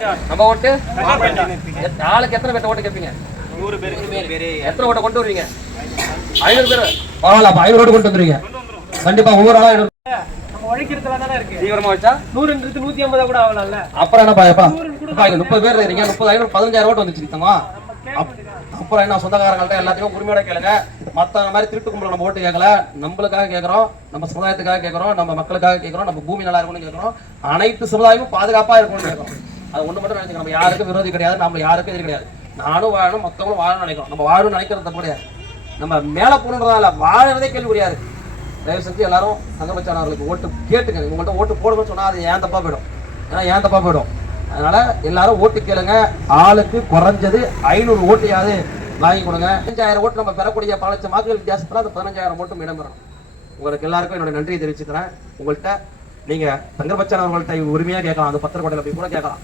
நம்ம ஓட்டு நாளைக்கு எத்தனை பேர்ட்ட ஓட்டு கேட்பீங்க? 100 பேர். எத்தனை ஓட்டை கொண்டு வருவீங்க? 500 பேர். பரவாயில்ல, 500 ஓட்டு கொண்டு வந்துருவீங்க. கண்டிப்பா ஒவ்வொரு ஆளா 500 உழைக்கிறதுல தானே இருக்கு. தீவிரமா வச்சா 100ன்றது 150 கூட ஆகலாம்ல. அப்புறம் என்னப்பா 30 பேர் இருக்கீங்க, 30,000 15,000 ஓட்டு வந்துச்சுமா. அப்புறம் என்ன, சொந்தக்காரங்கள்ட்ட எல்லாத்தையும் உரிமையோட கேளுங்க. மத்த மாதிரி திருட்டு கும்பல நம்ம ஓட்டு கேட்கல, நம்மளுக்காக கேட்கறோம், நம்ம சமுதாயத்துக்காக கேட்கறோம், நம்ம மக்களுக்காக கேட்கறோம், நம்ம பூமி நல்லா இருக்கும்னு கேட்கறோம், அனைத்து சமுதாயமும் பாதுகாப்பா இருக்கணும்னு கேட்கறோம். அது ஒண்ணு மட்டும் நினைச்சுங்க, நம்ம யாருக்கும் விரோதி கிடையாது, நம்ம யாருக்கும் எதிரி கிடையாது. நானும் வாழணும், மத்தவங்களும் வாழணும்னு நினைக்கிறோம். நம்ம வாழணும்னு நினைக்கிறது தப்பு கிடையாது. நம்ம மேல போகணுன்றதால வாழறதே கேள்விப்படியாது. தயவு செஞ்சு எல்லாரும் தங்கமச்சான் அவர்களுக்கு ஓட்டு கேட்டுங்க. உங்கள்கிட்ட ஓட்டு போடணும்னு சொன்னா அது ஏன் தப்பா போயிடும், ஏன்னா ஏன் தப்பா போயிடும். அதனால எல்லாரும் ஓட்டு கேளுங்க. ஆளுக்கு குறைஞ்சது 500 ஓட்டையாவது வாங்கி கொடுங்க. 15,000 ஓட்டு நம்ம பெறக்கூடிய 1 லட்சம் வாக்குகள் வித்தியாசத்துல அந்த 15,000 ஓட்டும் இடம்பெறணும். உங்களுக்கு எல்லாருக்கும் என்னோட நன்றியை தெரிவிச்சுக்கிறேன். உங்கள்கிட்ட நீங்க தங்கமச்சான் அவர்கள்ட்ட உரிமையா கேட்கலாம், அந்த பத்திரக்கோட்டையில போய் கூட கேட்கலாம்.